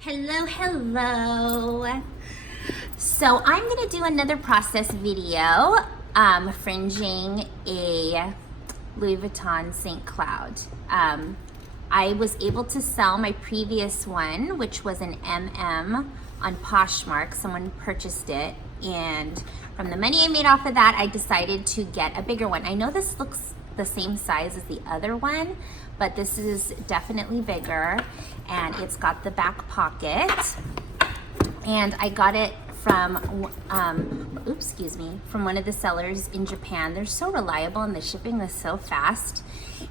Hello, hello. So I'm gonna do another process video, fringing a Louis Vuitton St. Cloud. I was able to sell my previous one, which was an MM on Poshmark. Someone purchased it, and from the money I made off of that, I decided to get a bigger one. I know this looks the same size as the other one, but this is definitely bigger, and it's got the back pocket. And I got it from, from one of the sellers in Japan. They're so reliable and the shipping is so fast.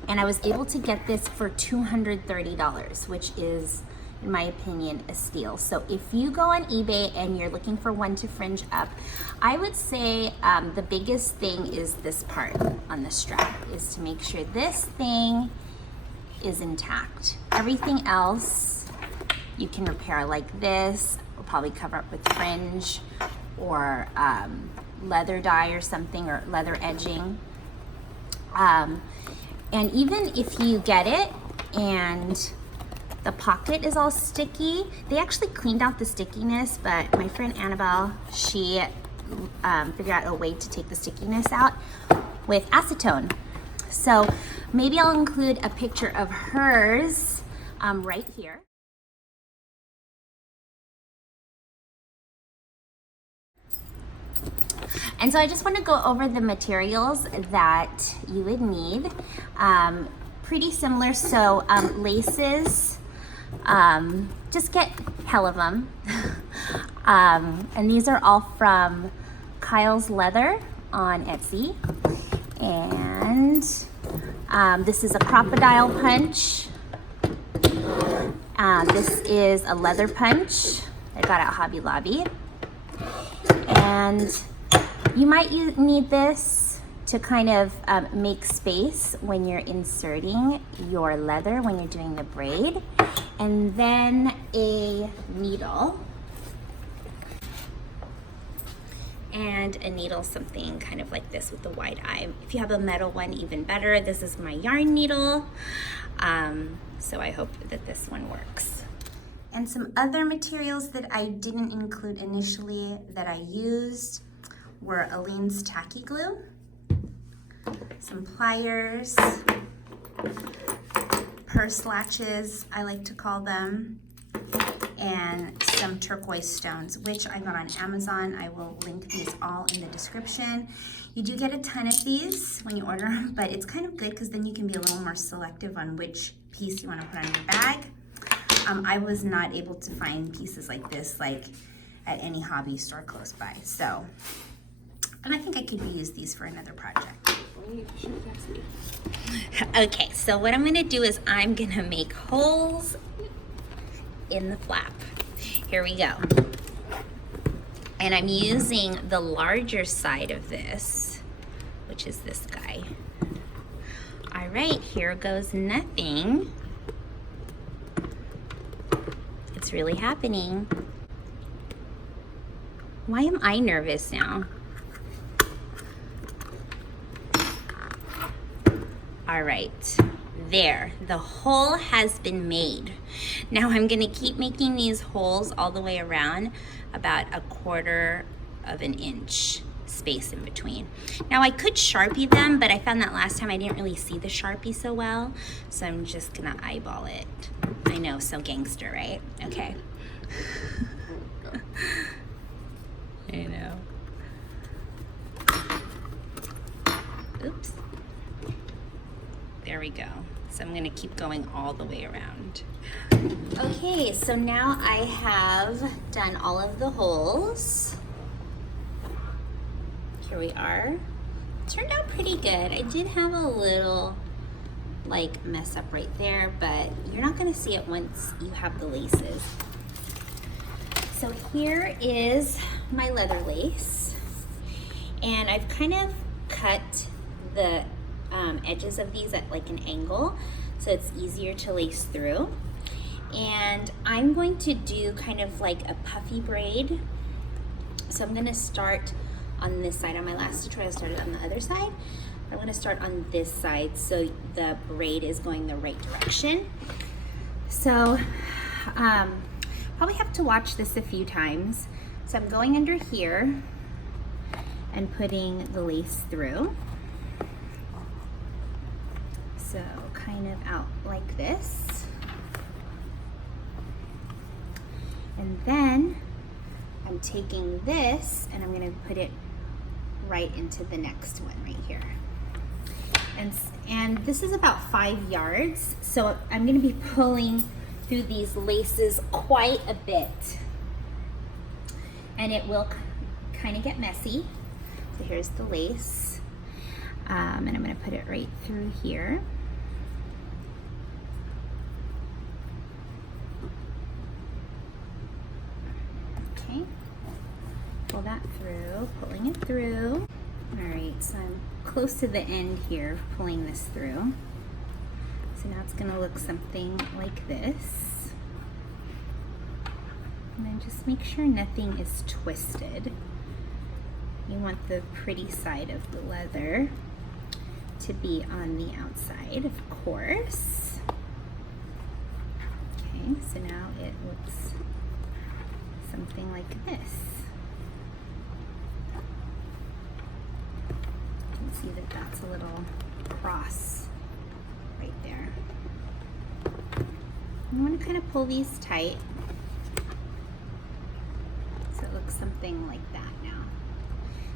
And I was able to get this for $230, which is, in my opinion, a steal. So if you go on eBay and you're looking for one to fringe up, I would say the biggest thing is this part on the strap, is to make sure this thing is intact. Everything else you can repair, like this. We'll probably cover up with fringe or leather dye or something, or leather edging. And even if you get it and the pocket is all sticky, they actually cleaned out the stickiness, but my friend Annabelle, she figured out a way to take the stickiness out with acetone. So maybe I'll include a picture of hers right here. And so I just want to go over the materials that you would need. Pretty similar, so laces, just get hell of them. And these are all from Kyle's Leather on Etsy. And this is a crocodile punch. This is a leather punch I got at Hobby Lobby. And you might need this to kind of make space when you're inserting your leather, when you're doing the braid. And then a needle. And a needle, something kind of like this with the wide eye. If you have a metal one, even better. This is my yarn needle. So I hope that this one works. And some other materials that I didn't include initially that I used were Aleene's tacky glue, some pliers, purse latches, I like to call them, and some turquoise stones, which I got on Amazon. I will link these all in the description. You do get a ton of these when you order them, but it's kind of good because then you can be a little more selective on which piece you want to put on your bag. I was not able to find pieces like this at any hobby store close by. So, and I think I could reuse these for another project. Okay, so what I'm gonna do is I'm gonna make holes in the flap. Here we go. And I'm using the larger side of this, which is this guy. All right, here goes nothing. It's really happening. Why am I nervous now? All right, there, the hole has been made. Now I'm gonna keep making these holes all the way around, about 1/4 of an inch space in between. Now I could Sharpie them, but I found that last time I didn't really see the Sharpie so well, so I'm just gonna eyeball it. I know, so gangster, right? Okay. I know. Oops. There we go. So I'm gonna keep going all the way around. Okay, so now I have done all of the holes. Here we are. Turned out pretty good. I did have a little mess up right there, but you're not gonna see it once you have the laces. So here is my leather lace, and I've kind of cut the edges of these at an angle so it's easier to lace through. And I'm going to do kind of a puffy braid. So I'm gonna start on this side. On my last tutorial I started on the other side. I'm gonna start on this side so the braid is going the right direction. So Probably have to watch this a few times. So I'm going under here and putting the lace through. So kind of out like this. And then I'm taking this and I'm gonna put it right into the next one right here. And this is about 5 yards. So I'm gonna be pulling through these laces quite a bit. And it will kind of get messy. So here's the lace. And I'm gonna put it right through here. Okay, pull that through, pulling it through. All right, so I'm close to the end here, pulling this through. So now it's gonna look something like this. And then just make sure nothing is twisted. You want the pretty side of the leather to be on the outside, of course. Okay, so now it looks something like this. You can see that that's a little cross right there. You want to kind of pull these tight so it looks something like that now.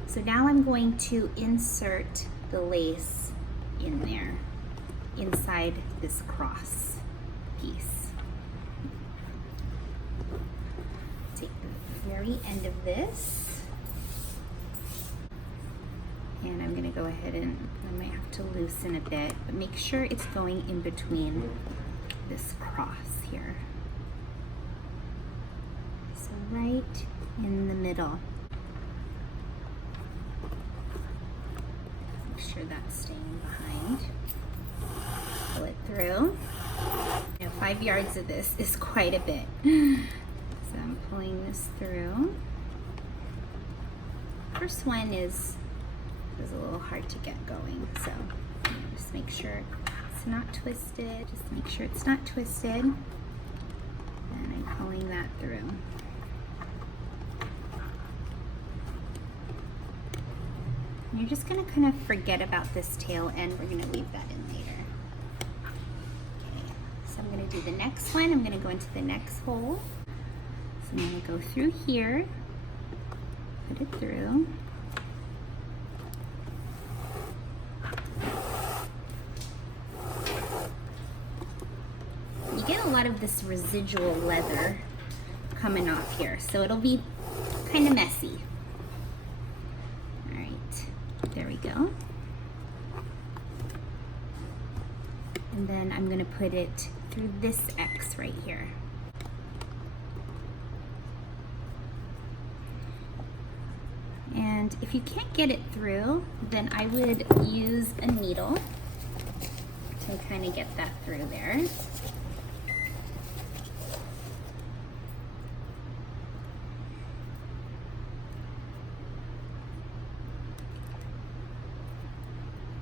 So now I'm going to insert the lace in there, inside this cross piece. Take the very end of this, and I'm gonna go ahead and I might have to loosen a bit, but make sure it's going in between this cross here. So right in the middle. Make sure that's staying behind. Pull it through. You know, 5 yards of this is quite a bit. So I'm pulling this through. First one is a little hard to get going, so just make sure it's not twisted. Just make sure it's not twisted. And I'm pulling that through. And you're just gonna kind of forget about this tail end. We're gonna leave that in later. Okay, so I'm gonna do the next one. I'm gonna go into the next hole. So I'm gonna go through here, put it through. You get a lot of this residual leather coming off here, so it'll be kind of messy. All right, there we go. And then I'm gonna put it through this X right here. And if you can't get it through, then I would use a needle to kind of get that through there.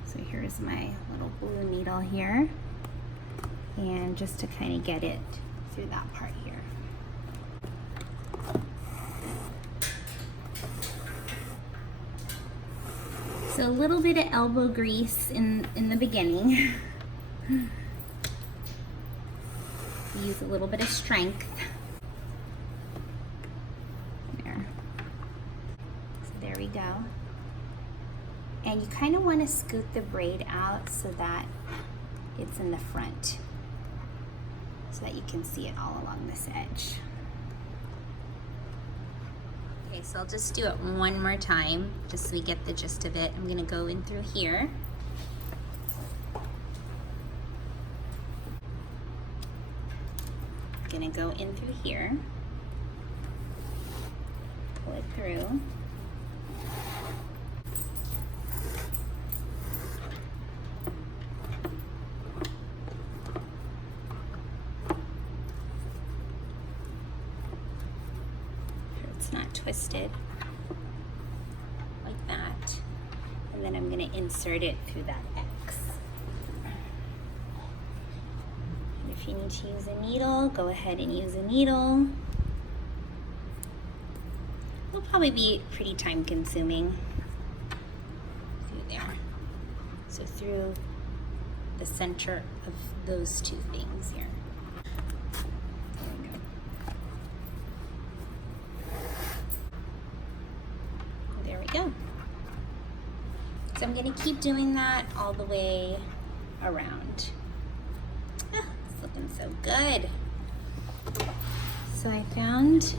So here's my little blue needle here, and just to kind of get it through that part here. So a little bit of elbow grease in the beginning. Use a little bit of strength. There. So there we go. And you kind of want to scoot the braid out so that it's in the front, so that you can see it all along this edge. Okay, so I'll just do it one more time, just so we get the gist of it. I'm gonna go in through here. Gonna go in through here, pull it through. Not twisted like that, and then I'm going to insert it through that X. And if you need to use a needle, go ahead and use a needle. will probably be pretty time consuming through there. So through the center of those two things here. There we go. So I'm gonna keep doing that all the way around. Ah, it's looking so good. So I found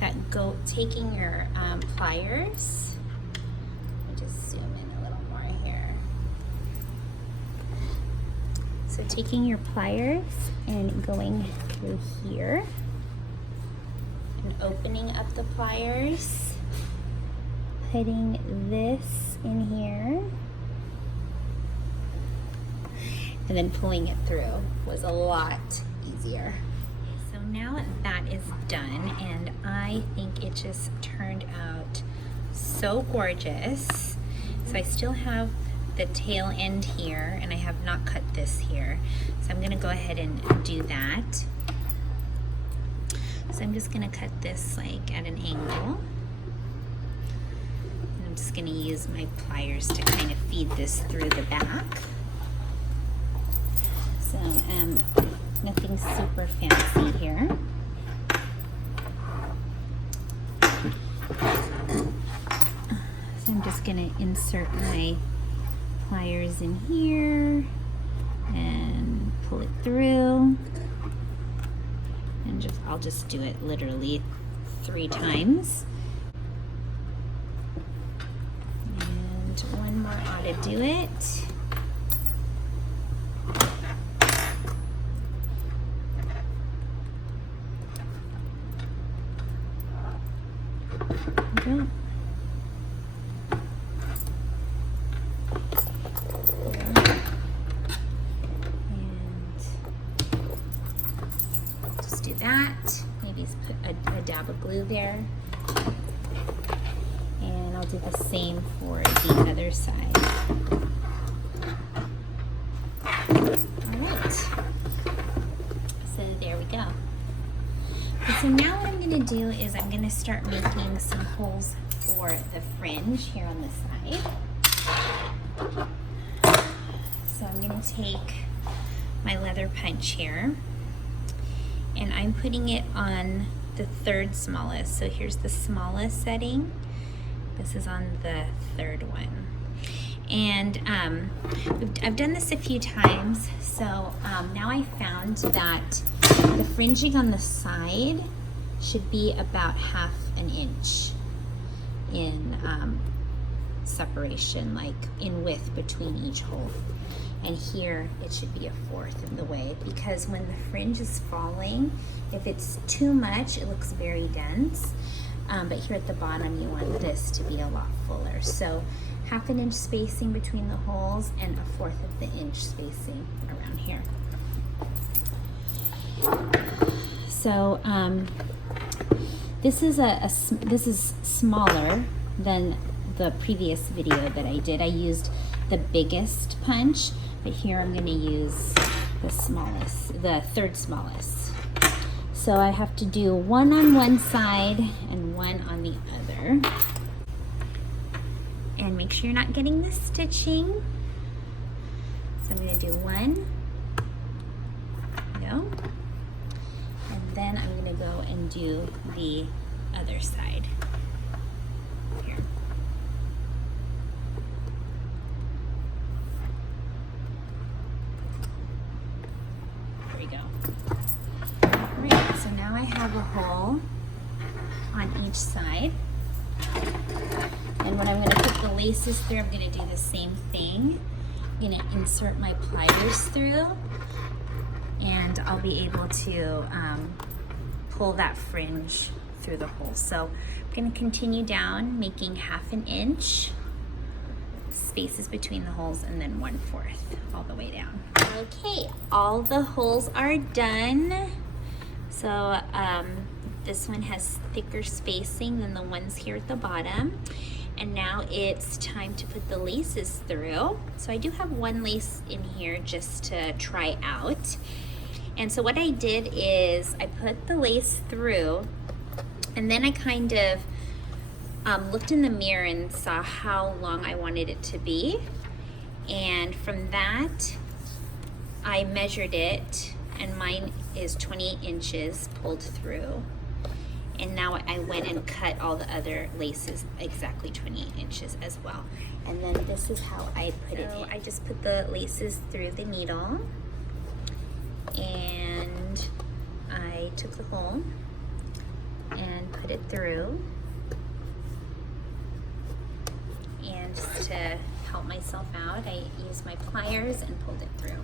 that taking your pliers, let me just zoom in a little more here. So taking your pliers and going through here and opening up the pliers, putting this in here, and then pulling it through was a lot easier. So now that is done, and I think it just turned out so gorgeous. So I still have the tail end here, and I have not cut this here. So I'm gonna go ahead and do that. So I'm just gonna cut this like at an angle. And I'm just gonna use my pliers to kind of feed this through the back. So nothing super fancy here. So I'm just gonna insert my pliers in here and pull it through. And I'll just do it literally 3 times. And one more ought to do it. There we go. That. Maybe put a dab of glue there. And I'll do the same for the other side. Alright. So there we go. Okay, so now what I'm going to do is I'm going to start making some holes for the fringe here on the side. So I'm going to take my leather punch here, and I'm putting it on the 3rd smallest. So here's the smallest setting. This is on the 3rd one. And I've done this a few times. So now I found that the fringing on the side should be about 1/2 an inch in separation, like in width between each hole. And here it should be 1/4 of the way, because when the fringe is falling, if it's too much, it looks very dense. But here at the bottom, you want this to be a lot fuller. So 1/2 an inch spacing between the holes and 1/4 of the inch spacing around here. So this is smaller than the previous video that I did. I used the biggest punch, but here I'm going to use the smallest, the 3rd smallest. So I have to do one on one side and one on the other. And make sure you're not getting the stitching. So I'm going to do one. Go. And then I'm going to go and do the other side. Here. There we go. Alright, so now I have a hole on each side. And when I'm going to put the laces through, I'm going to do the same thing. I'm going to insert my pliers through, and I'll be able to pull that fringe through the hole. So I'm going to continue down, making 1/2 an inch spaces between the holes, and then 1/4 all the way down. Okay, all the holes are done. So this one has thicker spacing than the ones here at the bottom. And now it's time to put the laces through. So I do have one lace in here just to try out. And so what I did is I put the lace through And then I kind of looked in the mirror and saw how long I wanted it to be. And from that, I measured it, and mine is 28 inches pulled through. And now I went and cut all the other laces exactly 28 inches as well. And then this is how I put it in. I just put the laces through the needle, and I took the hole and put it through. And just to help myself out, I used my pliers and pulled it through.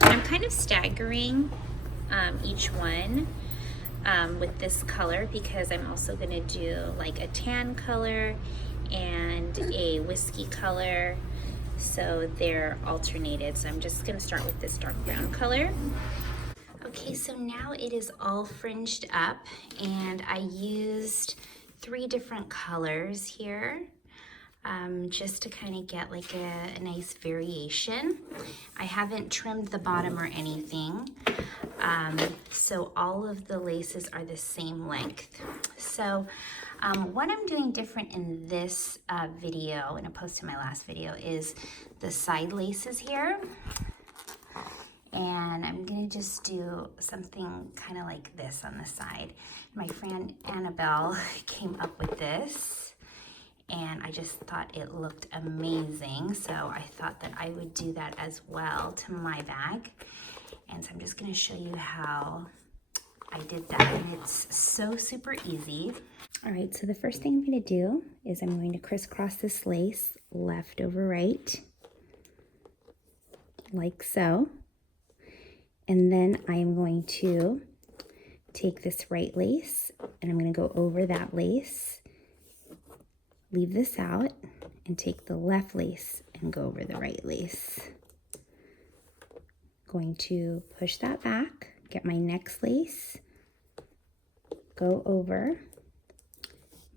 And I'm kind of staggering each one with this color, because I'm also gonna do like a tan color and a whiskey color, so they're alternated. So I'm just gonna start with this dark brown color. Okay, so now it is all fringed up, and I used 3 different colors here. Just to kind of get like a nice variation. I haven't trimmed the bottom or anything, so all of the laces are the same length. So what I'm doing different in this video, and I posted my last video, is the side laces here. And I'm gonna just do something kind of like this on the side. My friend Annabelle came up with this, and I just thought it looked amazing, so I thought that I would do that as well to my bag. And so I'm just gonna show you how I did that, and it's so super easy. All right, so the first thing I'm gonna do is I'm going to crisscross this lace left over right, like so. And then I am going to take this right lace, and I'm gonna go over that lace, leave this out, and take the left lace and go over the right lace. Going to push that back, get my next lace, go over,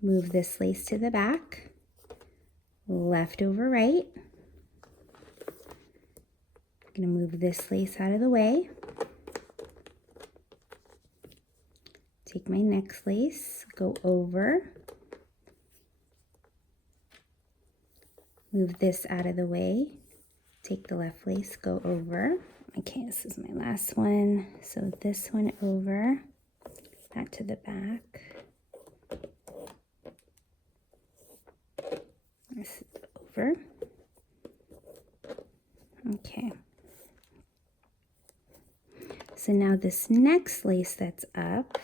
move this lace to the back, left over right. I'm gonna move this lace out of the way, take my next lace, go over, move this out of the way, take the left lace, go over. Okay, this is my last one. So this one over, that to the back. This is over. Okay. So now this next lace that's up,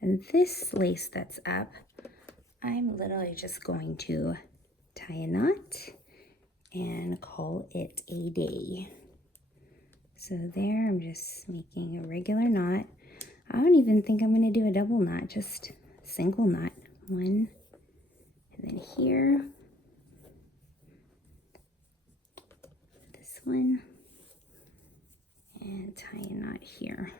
and this lace that's up, I'm literally just going to tie a knot and call it a day. So there, I'm just making a regular knot. I don't even think I'm going to do a double knot, just a single knot. One, and then here, this one, and tie a knot here.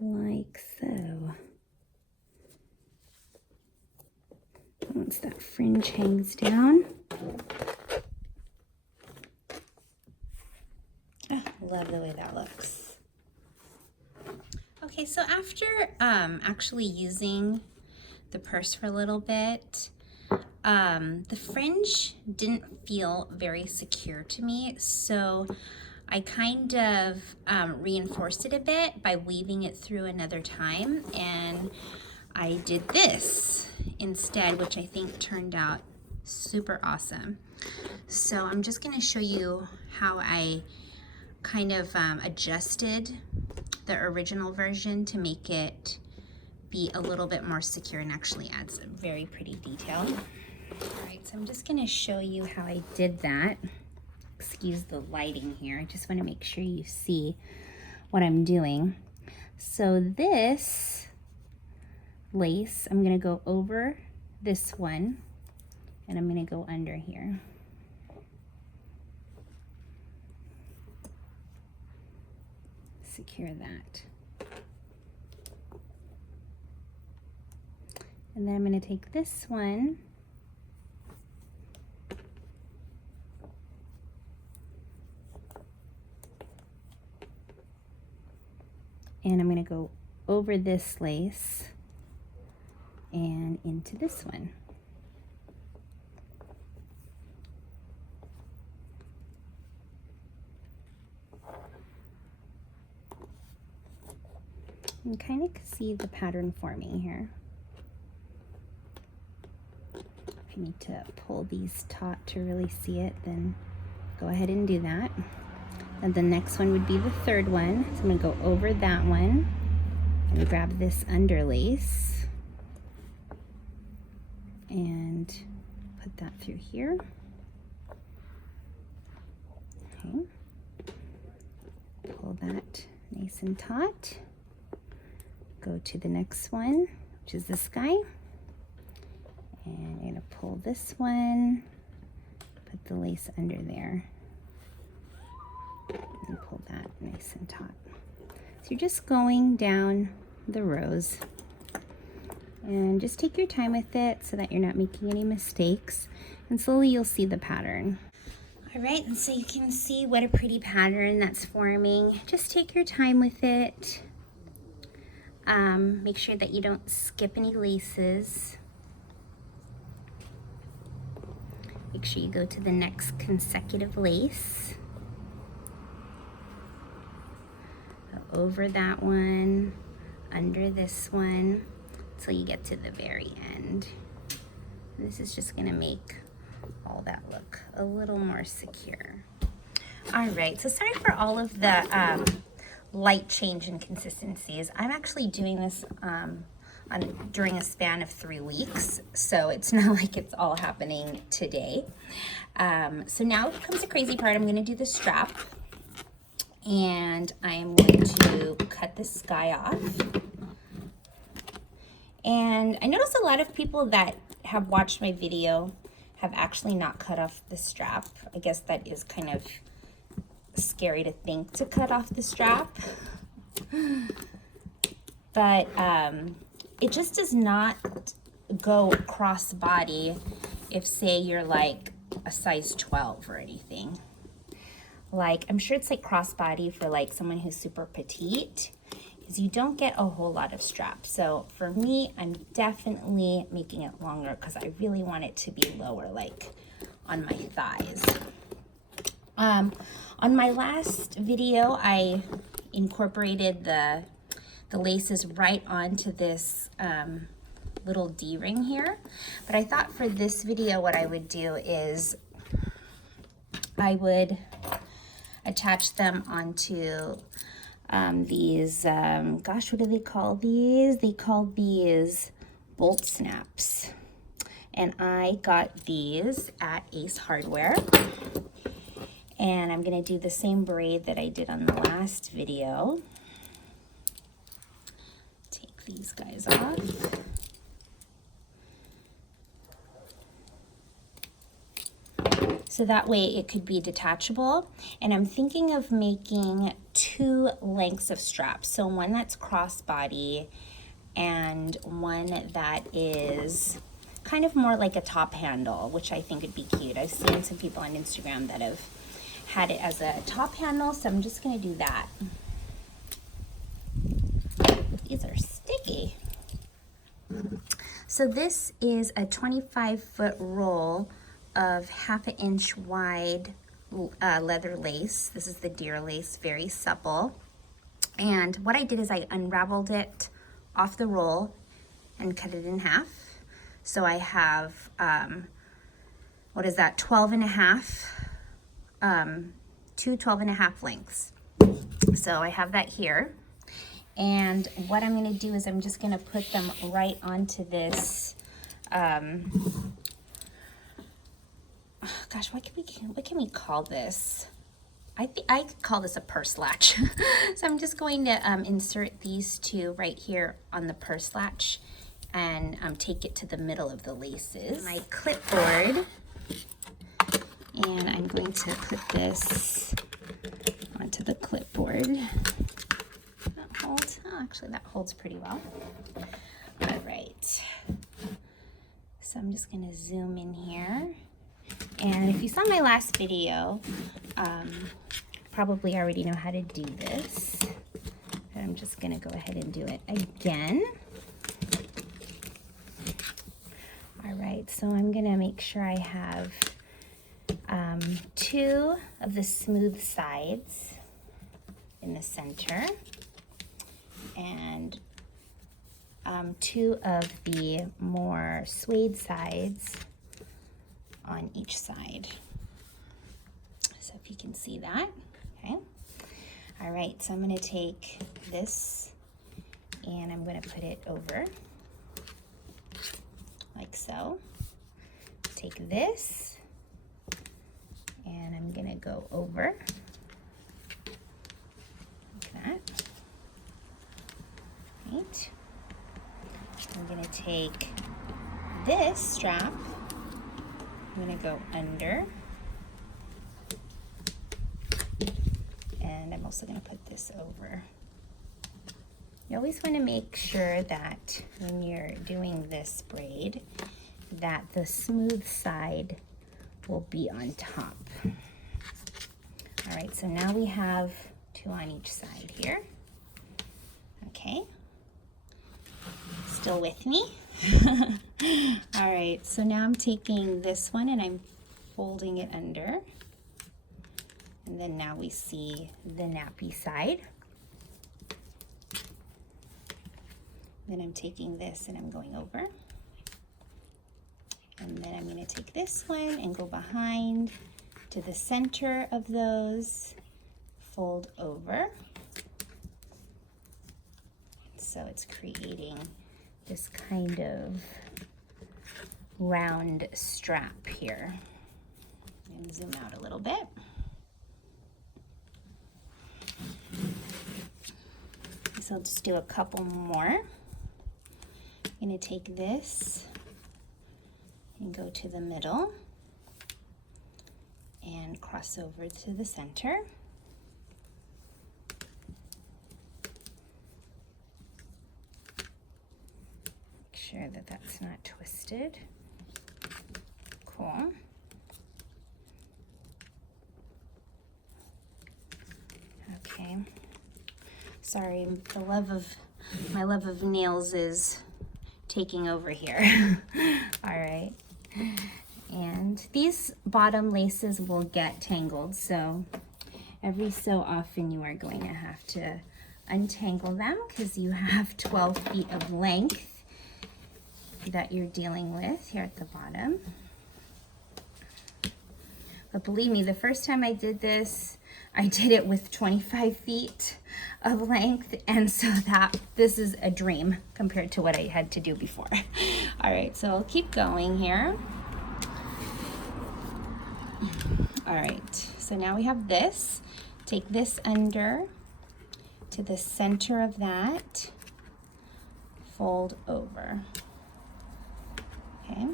Like so. Once that fringe hangs down. Oh, love the way that looks. Okay, so after actually using the purse for a little bit, the fringe didn't feel very secure to me, so I kind of reinforced it a bit by weaving it through another time, and I did this instead, which I think turned out super awesome. So I'm just going to show you how I kind of adjusted the original version to make it be a little bit more secure and actually add some very pretty detail. All right, so I'm just going to show you how I did that. Excuse the lighting here. I just want to make sure you see what I'm doing. So this lace, I'm going to go over this one, and I'm going to go under here. Secure that. And then I'm going to take this one And I'm going to go over this lace and into this one. You can kind of see the pattern forming here. If you need to pull these taut to really see it, then go ahead and do that. And the next one would be the third one. So I'm going to go over that one and grab this underlace and put that through here. Okay. Pull that nice and taut. Go to the next one, which is this guy. And I'm going to pull this one, put the lace under there, and pull that nice and taut. So you're just going down the rows. And just take your time with it so that you're not making any mistakes. And slowly you'll see the pattern. All right, and so you can see what a pretty pattern that's forming. Just take your time with it. Make sure that you don't skip any laces. Make sure you go to the next consecutive lace. Go over that one, under this one, until you get to the very end. This is just gonna make all that look a little more secure. All right, so sorry for all of the light change in consistencies. I'm actually doing this during a span of 3 weeks, so it's not like it's all happening today. So now comes the crazy part. I'm gonna do the strap, and I'm going to cut this guy off. And I noticed a lot of people that have watched my video have actually not cut off the strap. I guess that is kind of scary to think to cut off the strap. But it just does not go cross body if, say, you're like a size 12 or anything. Like, I'm sure it's like cross body for like someone who's super petite, because you don't get a whole lot of strap. So for me, I'm definitely making it longer because I really want it to be lower, like on my thighs. On my last video, I incorporated the laces right onto this little D-ring here. But I thought for this video, what I would do is I would attach them onto these, gosh, what do they call these? They call these bolt snaps. And I got these at Ace Hardware. And I'm gonna do the same braid that I did on the last video. Take these guys off. So that way it could be detachable. And I'm thinking of making 2 lengths of straps. So one that's crossbody and one that is kind of more like a top handle, which I think would be cute. I've seen some people on Instagram that have had it as a top handle, so I'm just gonna do that. These are sticky. So this is a 25-foot roll of 1/2 inch wide leather lace. This is the deer lace, very supple. And what I did is I unraveled it off the roll and cut it in half. So I have, what is that, 2 12.5 lengths. So I have that here. And what I'm gonna do is I'm just gonna put them right onto this, gosh, what can we call this? I could call this a purse latch. So I'm just going to insert these 2 right here on the purse latch and take it to the middle of the laces. My clipboard, and I'm going to put this onto the clipboard. That holds, oh, actually that holds pretty well. All right, so I'm just gonna zoom in here. And if you saw my last video, probably already know how to do this. but I'm just gonna go ahead and do it again. All right, so I'm gonna make sure I have 2 of the smooth sides in the center and 2 of the more suede sides on each side. So if you can see that, okay. All right, so I'm gonna take this and I'm gonna put it over like so. Take this and I'm gonna go over like that. Right. I'm gonna take this strap, I'm gonna go under, and I'm also gonna put this over. You always wanna make sure that when you're doing this braid, that the smooth side will be on top. All right, so now we have 2 on each side here. Okay, still with me? All right, so now I'm taking this one and I'm folding it under. And then now we see the nappy side. Then I'm taking this and I'm going over. And then I'm going to take this one and go behind to the center of those, fold over. So it's creating this kind of round strap here. And zoom out a little bit. So I'll just do a couple more. I'm going to take this and go to the middle and cross over to the center. Make sure that that's not twisted. Cool. Okay. Sorry, my love of nails is taking over here. All right. And these bottom laces will get tangled, so every so often you are going to have to untangle them because you have 12 feet of length that you're dealing with here at the bottom. But believe me, the first time I did this, I did it with 25 feet of length, and so this is a dream compared to what I had to do before. All right, so I'll keep going here. All right, so now we have this. Take this under to the center of that, fold over, okay?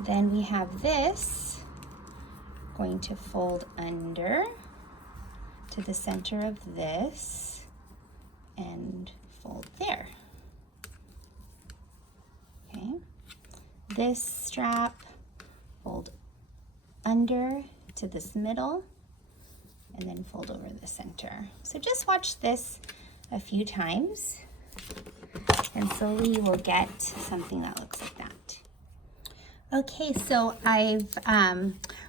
Then we have this, going to fold under to the center of this and fold there, okay? This strap, fold under to this middle and then fold over the center. So just watch this a few times and slowly you will get something that looks like that. Okay, so I've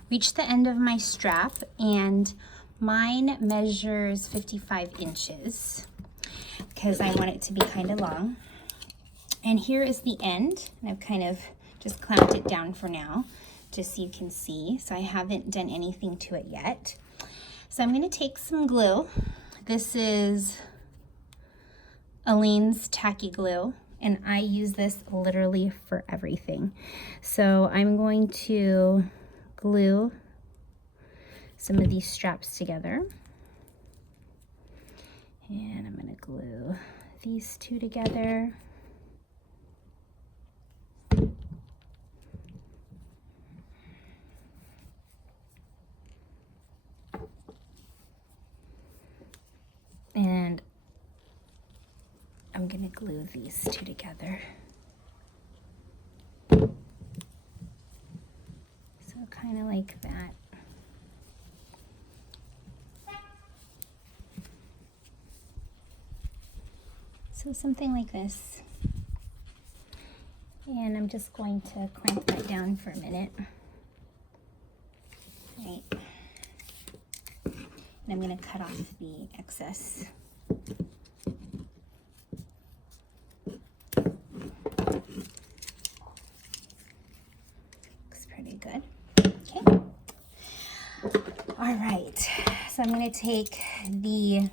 reached the end of my strap and mine measures 55 inches because I want it to be kind of long. And here is the end, and I've kind of just clamped it down for now just so you can see. So I haven't done anything to it yet. So I'm going to take some glue. This is Aleene's tacky glue, and I use this literally for everything. So I'm going to glue some of these straps together. And I'm going to glue these two together. And I'm going to glue these two together. So kind of like that. So something like this. And I'm just going to clamp that down for a minute. Right. And I'm going to cut off the excess. Looks pretty good. Okay. All right. So I'm going to take the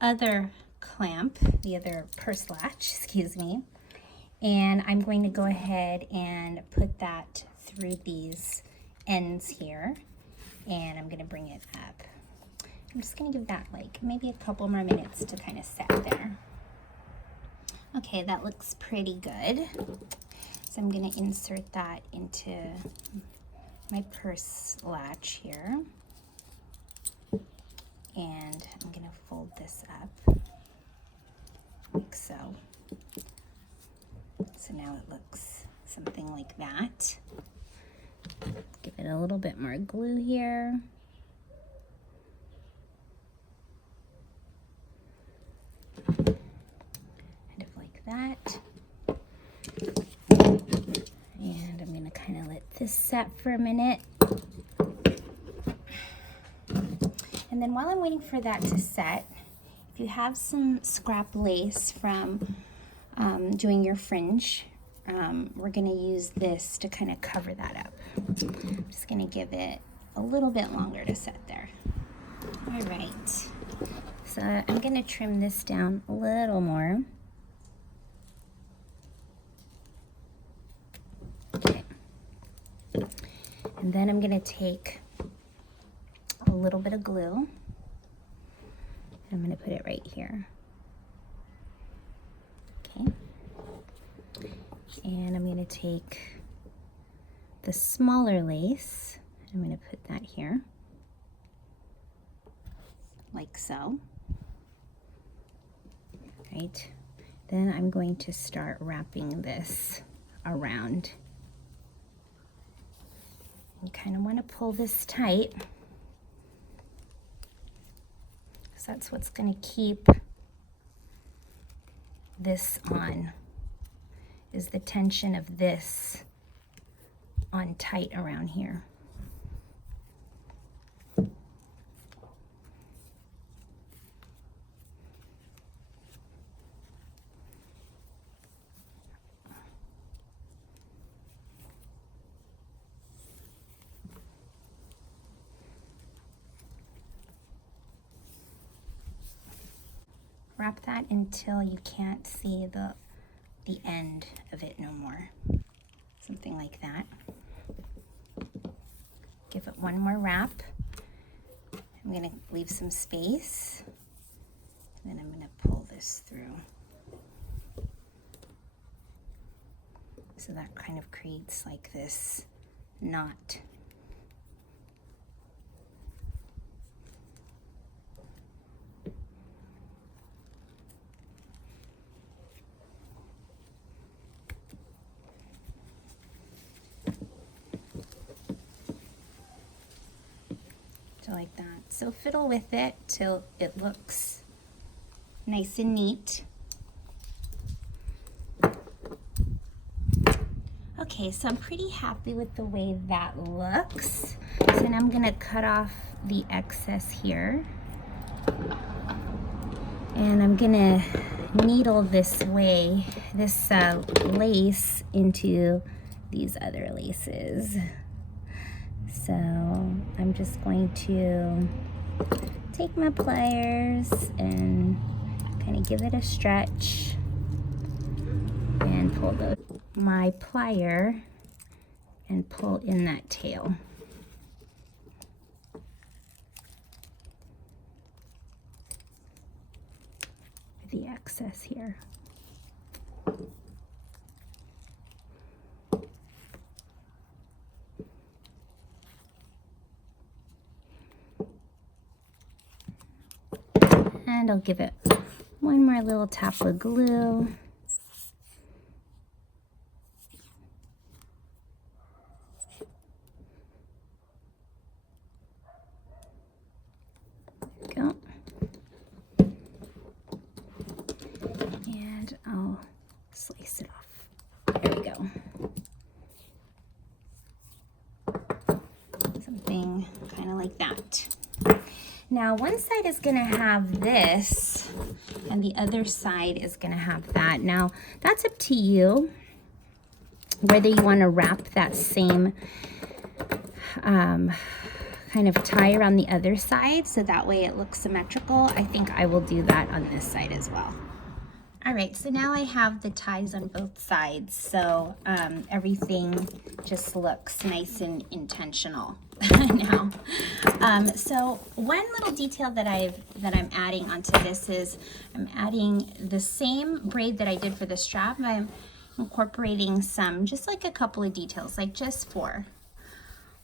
other clamp, the other purse latch, excuse me, and I'm going to go ahead and put that through these ends here, and I'm going to bring it up. I'm just going to give that like maybe a couple more minutes to kind of set there. Okay, that looks pretty good. So I'm going to insert that into my purse latch here, and I'm going to fold this up like so. So now it looks something like that. Give it a little bit more glue here. Kind of like that. And I'm going to kind of let this set for a minute. And then while I'm waiting for that to set, if you have some scrap lace from doing your fringe, we're going to use this to kind of cover that up. I'm just going to give it a little bit longer to set there. All right, so I'm going to trim this down a little more. Okay. And then I'm going to take a little bit of glue. I'm going to put it right here. Okay. And I'm going to take the smaller lace. I'm going to put that here, like so. Right. Then I'm going to start wrapping this around. You kind of want to pull this tight. So that's what's going to keep this on, is the tension of this on tight around here. Wrap that until you can't see the end of it no more. Something like that. Give it one more wrap. I'm going to leave some space. And then I'm going to pull this through. So that kind of creates like this knot. Like that. So fiddle with it till it looks nice and neat. Okay, so I'm pretty happy with the way that looks. So now I'm going to cut off the excess here. And I'm going to needle this way, this lace into these other laces. So I'm just going to take my pliers and kind of give it a stretch and pull my plier and pull in that tail. The excess here. And I'll give it one more little tap of glue. There we go. and I'll slice it off. There we go. Something kind of like that. Now one side is gonna have this and the other side is gonna have that. Now that's up to you whether you want to wrap that same kind of tie around the other side so that way it looks symmetrical. I think I will do that on this side as well. All right, so now I have the ties on both sides, so everything just looks nice and intentional now. So one little detail that I'm adding onto this is I'm adding the same braid that I did for the strap. I'm incorporating some, just like a couple of details, like just 4.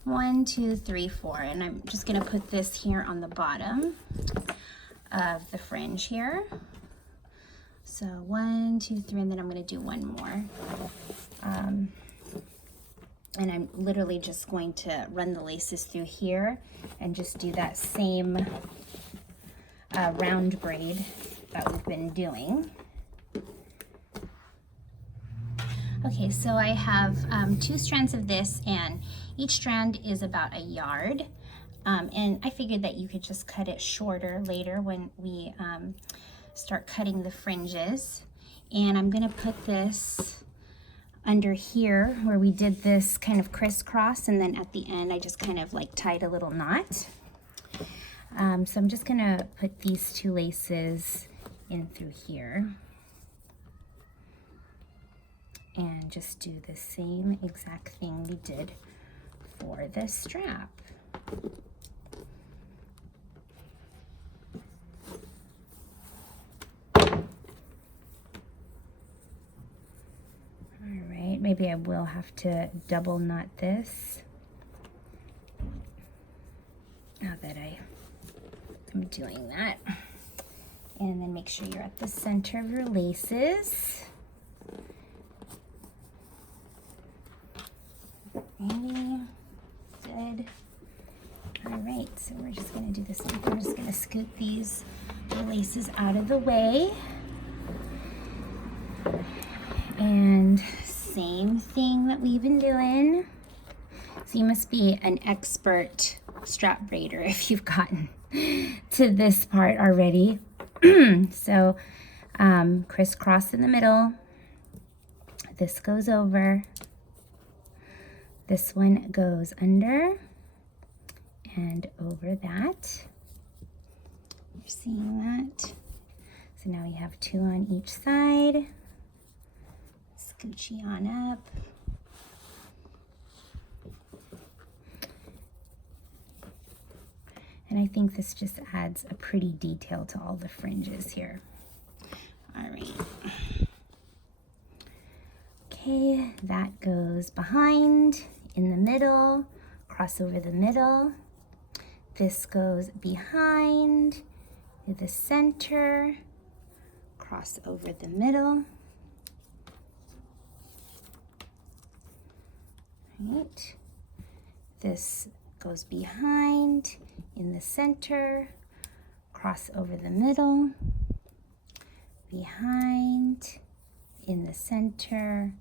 1, 2, 3, 4, and I'm just gonna put this here on the bottom of the fringe here. So 1, 2, 3, and then I'm gonna do one more. And I'm literally just going to run the laces through here and just do that same round braid that we've been doing. Okay, so I have 2 strands of this, and each strand is about a yard. And I figured that you could just cut it shorter later when we start cutting the fringes. And I'm gonna put this under here where we did this kind of crisscross, and then at the end I just kind of like tied a little knot. So I'm just gonna put these 2 laces in through here and just do the same exact thing we did for the strap. All right, maybe I will have to double knot this now that I'm doing that. And then make sure you're at the center of your laces. Ready? Good. All right, so we're just gonna do this one. We're just gonna scoot these laces out of the way. And same thing that we've been doing. So you must be an expert strap braider if you've gotten to this part already. So crisscross in the middle. This goes over. This one goes under and over that. You're seeing that? So now we have 2 on each side. Scoochie on up. And I think this just adds a pretty detail to all the fringes here. All right. Okay, that goes behind, in the middle, cross over the middle. This goes behind, to the center, cross over the middle. Right. This goes behind, in the center, cross over the middle, behind, in the center,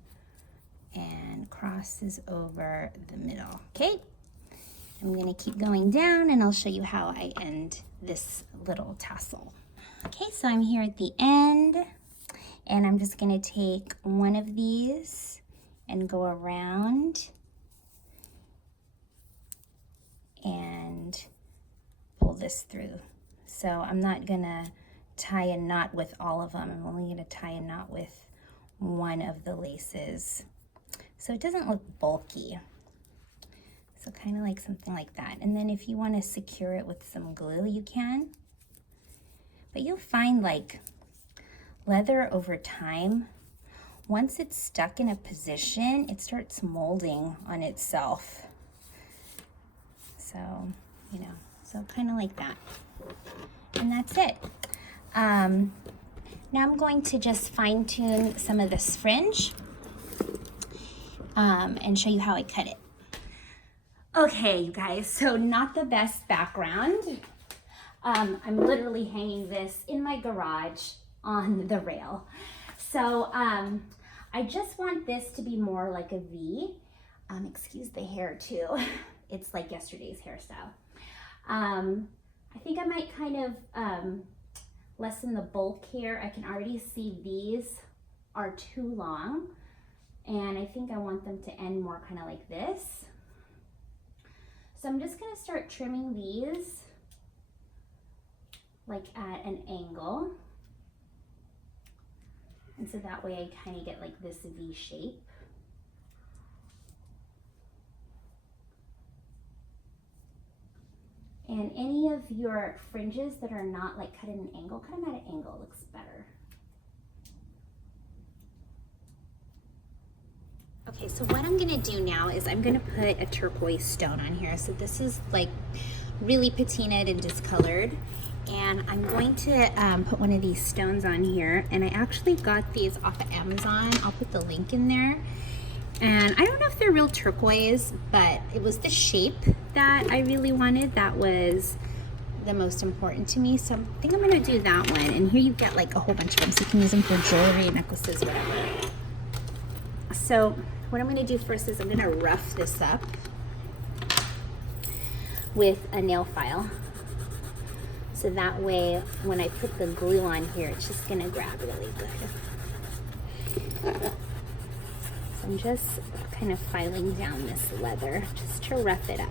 and crosses over the middle. Okay, I'm gonna keep going down and I'll show you how I end this little tassel. Okay, so I'm here at the end and I'm just gonna take one of these and go around and pull this through. So I'm not gonna tie a knot with all of them. I'm only gonna tie a knot with one of the laces, so it doesn't look bulky. So kind of like something like that. And then if you want to secure it with some glue, you can. But you'll find like leather over time, once it's stuck in a position, it starts molding on itself. So, you know, so kind of like that. And that's it. Now I'm going to just fine tune some of this fringe and show you how I cut it. Okay, you guys, so not the best background. I'm literally hanging this in my garage on the rail. So I just want this to be more like a V. Excuse the hair too. It's like yesterday's hairstyle. I think I might kind of lessen the bulk here. I can already see these are too long, and I think I want them to end more kind of like this. So I'm just gonna start trimming these like at an angle. And so that way I kind of get like this V shape. And any of your fringes that are not like cut at an angle, cut them at an angle, it looks better. Okay, so what I'm gonna do now is I'm gonna put a turquoise stone on here. So this is like really patinaed and discolored. And I'm going to put one of these stones on here. And I actually got these off of Amazon. I'll put the link in there. And I don't know if they're real turquoise, but it was the shape that I really wanted that was the most important to me. So I think I'm gonna do that one. And here you get like a whole bunch of them, so you can use them for jewelry, necklaces, whatever. So what I'm gonna do first is I'm gonna rough this up with a nail file. So that way, when I put the glue on here, it's just gonna grab really good. So I'm just kind of filing down this leather just to rough it up.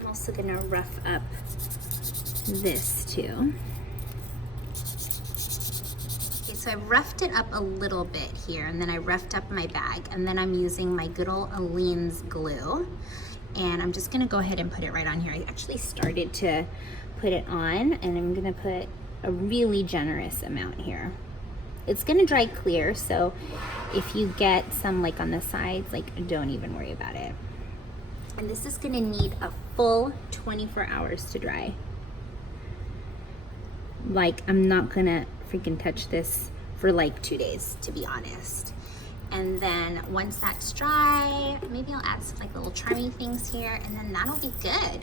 I'm also gonna rough up this too. So I roughed it up a little bit here, and then I roughed up my bag, and then I'm using my good old Aleene's glue, and I'm just gonna go ahead and put it right on here. I actually started to put it on, and I'm gonna put a really generous amount here. It's gonna dry clear, so if you get some like on the sides, like don't even worry about it. And this is gonna need a full 24 hours to dry. Like, I'm not gonna freaking touch this for like 2 days, to be honest. And then once that's dry, maybe I'll add some like little charming things here, and then that'll be good.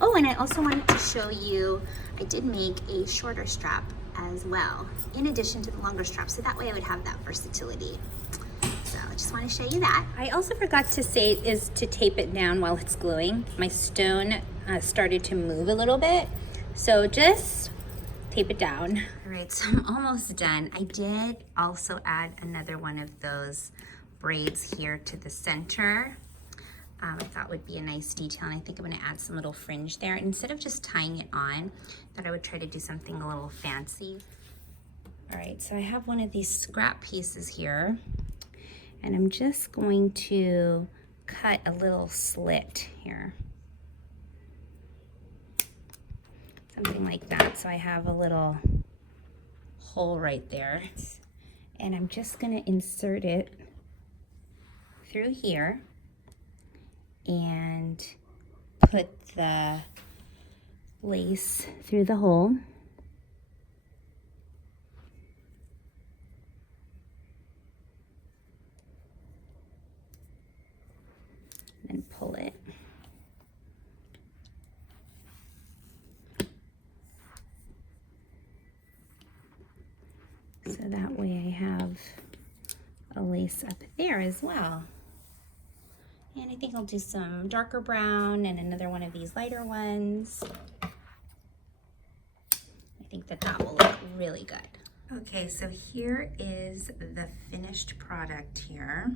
Oh, and I also wanted to show you, I did make a shorter strap as well, in addition to the longer strap, so that way I would have that versatility. So I just want to show you that. I also forgot to say is to tape it down while it's gluing. My stone started to move a little bit, so just tape it down. All right, so I'm almost done. I did also add another one of those braids here to the center. I thought would be a nice detail, and I think I'm gonna add some little fringe there. Instead of just tying it on, I thought I would try to do something a little fancy. All right, so I have one of these scrap pieces here, and I'm just going to cut a little slit here. Something like that, so I have a little hole right there. And I'm just gonna insert it through here and put the lace through the hole. And pull it. So that way I have a lace up there as well. And I think I'll do some darker brown and another one of these lighter ones. I think that that will look really good. Okay, so here is the finished product here.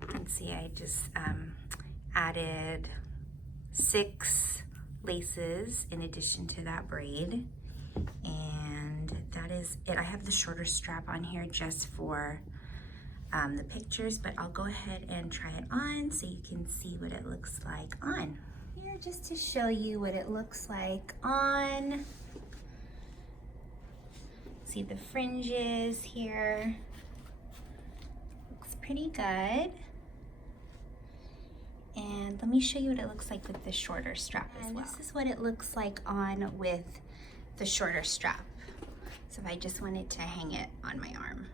You can see I just added 6 laces in addition to that braid. And that is it. I have the shorter strap on here just for the pictures, but I'll go ahead and try it on so you can see what it looks like on. Here, just to show you what it looks like on. See the fringes here. Looks pretty good. And let me show you what it looks like with the shorter strap as well. This is what it looks like on with the shorter strap. So if I just wanted to hang it on my arm.